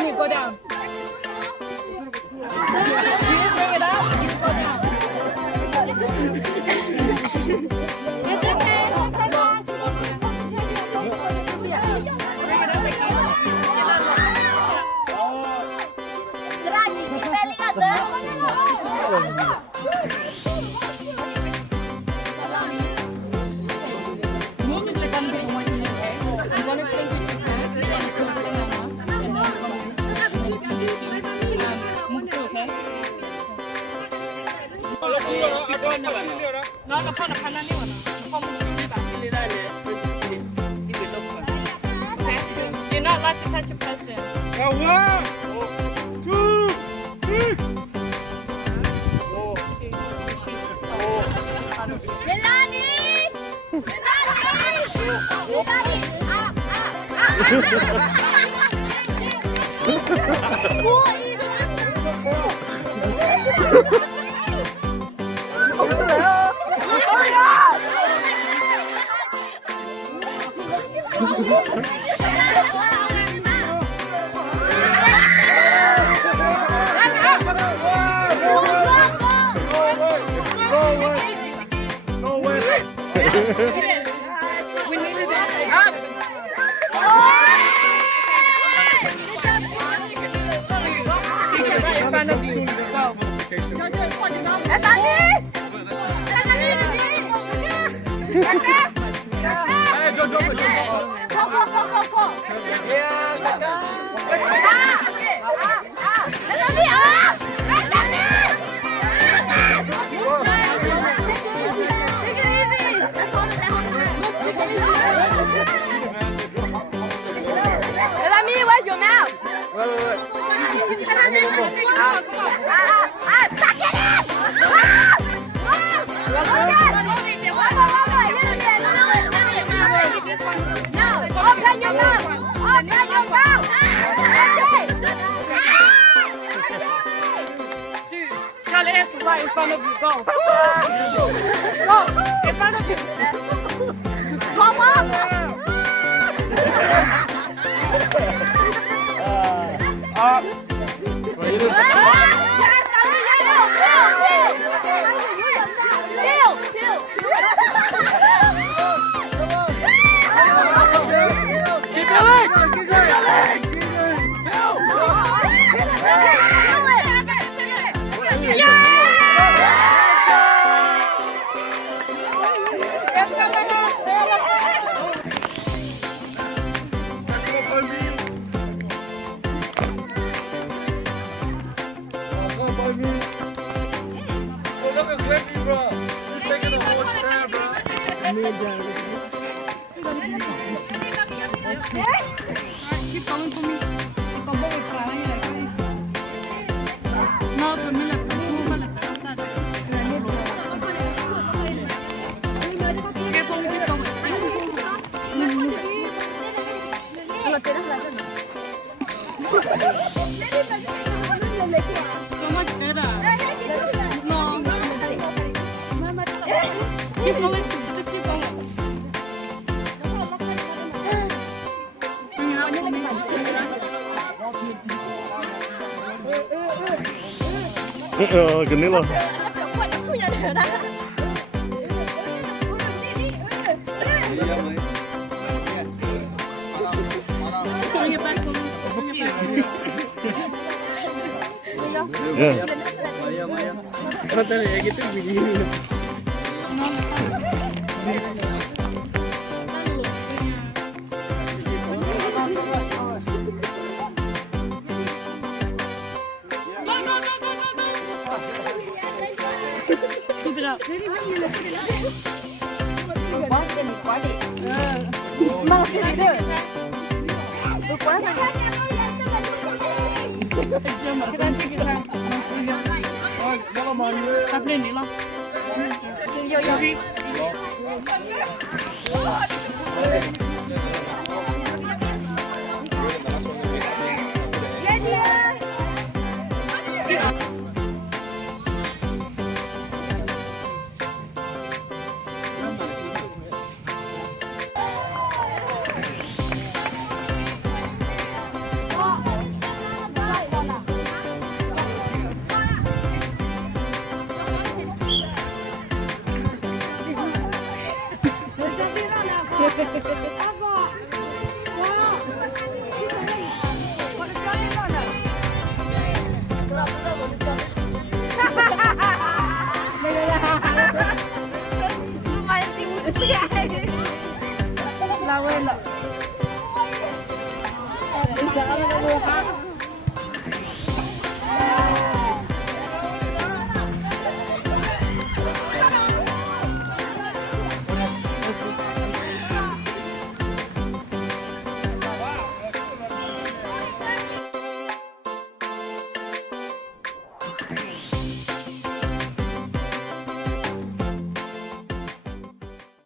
Sunny, go down. You bring it up, you go down. Move it like I'm doing one here, okay? I'm gonna play with your hands, and then put it in the mouth, and then move to, okay? Nó không là khăn này mà nó không đi vào đi đây này đi về đâu mà okay you're not allowed to touch your president Now 1, 2, 3. Melanie! we need it right in front of you go Hey, go. Melanie, where's your mouth? Suck it in! No, open your mouth! Open your mouth! Charlie is right in front of you go in front of you Come on! keep going for me con bố bị phá như này coi nó tụi mình là mua mà là cái đó ta cái phong cái phong Cómo espera? No. Keep going. Keep going. cái này là Katanya ya gitu begini. Keep it up. Sắp lên đi lo. เอามือครับ